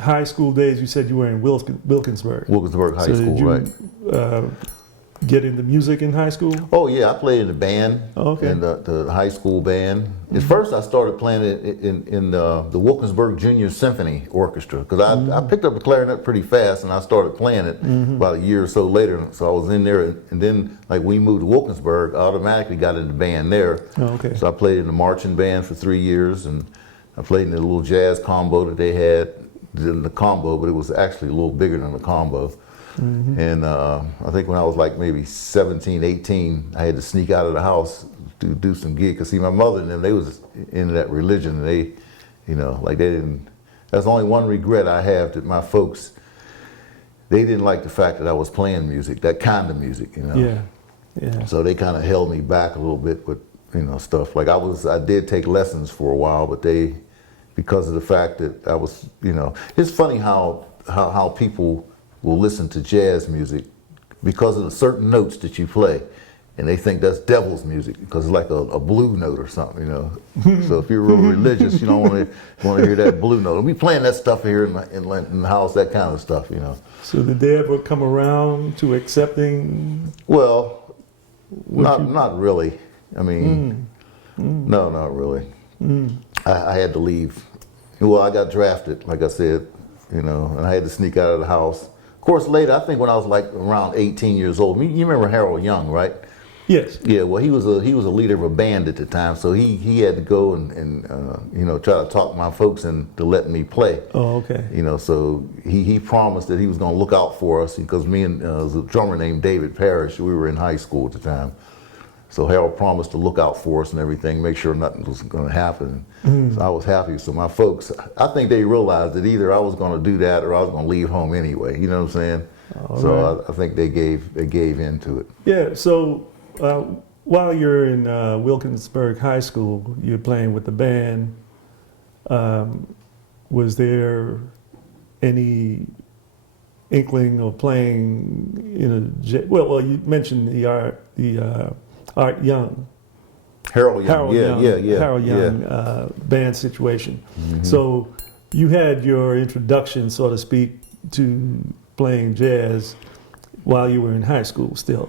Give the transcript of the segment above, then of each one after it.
high school days, you said you were in Wilkinsburg. Wilkinsburg High So School, did you, right? Get into music in high school? Oh yeah, I played in the band, Okay. in the high school band. At first, I started playing it in the Wilkinsburg Junior Symphony Orchestra because I picked up the clarinet pretty fast and I started playing it about a year or so later. So I was in there, and then like we moved to Wilkinsburg, I automatically got in the band there. Oh, okay. So I played in the marching band for 3 years, and I played in the little jazz combo that they had in the combo, but it was actually a little bigger than the combo. And I think when I was like maybe 17, 18, I had to sneak out of the house to do some gig. Cause see, my mother and them, they was into that religion. They, you know, like they didn't, that's only one regret I have, that my folks, they didn't like the fact that I was playing music, that kind of music, you know. Yeah, yeah. So they kind of held me back a little bit with, you know, stuff. Like I did take lessons for a while, but they, because of the fact that I was, you know, it's funny how people will listen to jazz music because of the certain notes that you play, and they think that's devil's music because it's like a blue note or something, you know. So if you're real religious, you don't want to hear that blue note. We playing that stuff here in the house, that kind of stuff, you know. So did they ever come around to accepting? Well, not really. I mean, no, not really. I had to leave. Well, I got drafted, like I said, you know, and I had to sneak out of the house. Of course, later, I think when I was like around 18 years old, you remember Harold Young, right? Yes. Yeah, well, he was a leader of a band at the time, so he had to go and you know, try to talk my folks into letting me play. Oh, okay. You know, so he promised that he was going to look out for us because me and there was a drummer named David Parrish, we were in high school at the time. So Harold promised to look out for us and everything, make sure nothing was going to happen. So I was happy. So my folks, I think they realized that either I was going to do that or I was going to leave home anyway. You know what I'm saying? So I think they gave into it. Yeah. So while you're in Wilkinsburg High School, you're playing with the band. Was there any inkling of playing in a well? You mentioned the Art Young. Harold Young, Harold Young band situation. So you had your introduction, so to speak, to playing jazz while you were in high school still.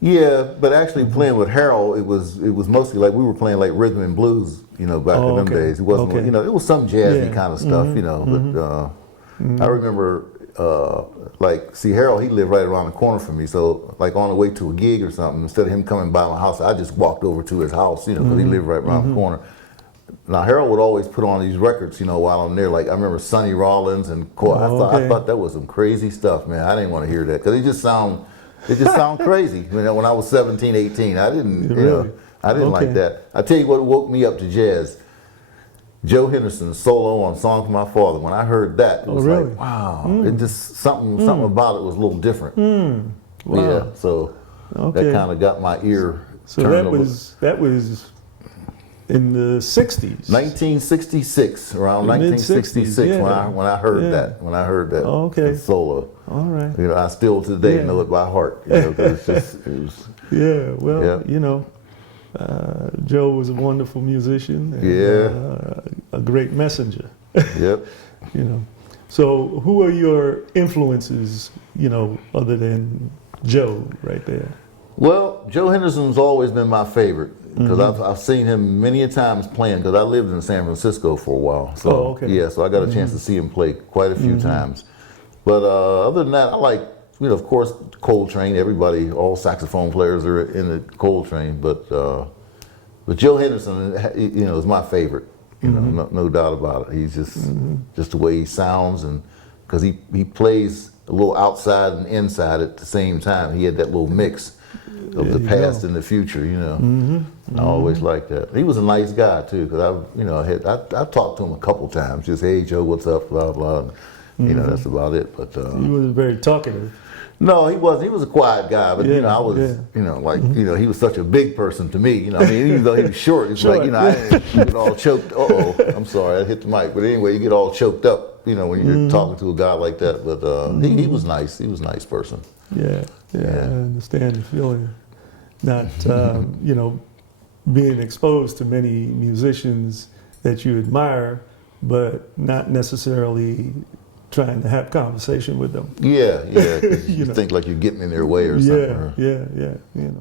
Yeah, but actually playing with Harold, it was mostly like we were playing like rhythm and blues, you know, back in them days. It wasn't, you know, it was some jazzy kind of stuff, you know. But I remember, like, see, Harold, he lived right around the corner from me. So, like, on the way to a gig or something, instead of him coming by my house, I just walked over to his house, you know, because he lived right around the corner. Now, Harold would always put on these records, you know, while I'm there. Like, I remember Sonny Rollins and I thought that was some crazy stuff, man. I didn't want to hear that because it just sound crazy. You know, when I was 17, 18, I didn't, you know, I didn't like that. I tell you what woke me up to jazz. Joe Henderson's solo on "Song for My Father." When I heard that, it was like, wow! It just something about it was a little different. Wow. Yeah, so that kind of got my ear. So that was in the 60s. 1966, around 1966, when I heard that solo. All right. You know, I still today know it by heart. You know, 'cause it was. Yeah. Well, you know. Joe was a wonderful musician and a great messenger. Yep. You know, so who are your influences, you know, other than Joe right there? Well, Joe Henderson's always been my favorite because I've seen him many a times playing because I lived in San Francisco for a while. So so I got a chance to see him play quite a few times. But other than that, I like, you know, of course, Coltrane. Everybody, all saxophone players are in the Coltrane, but Joe Henderson, you know, is my favorite. You know, no doubt about it. He's just the way he sounds, and because he plays a little outside and inside at the same time. He had that little mix of the past and the future. You know, I always liked that. He was a nice guy too, because I talked to him a couple times. Just, hey Joe, what's up? Blah blah. You know, that's about it. But he wasn't very talkative. No, he wasn't. He was a quiet guy, but you know, I was, you know, like, you know, he was such a big person to me. You know, I mean, even though he was short, it's like, you know, I get all choked. I'm sorry, I hit the mic. But anyway, you get all choked up, you know, when you're talking to a guy like that. But he was nice. He was a nice person. Yeah, I understand the feeling. Not, you know, being exposed to many musicians that you admire, but not necessarily trying to have conversation with them. Yeah, yeah. 'Cause you think like you're getting in their way or something. Yeah, you know.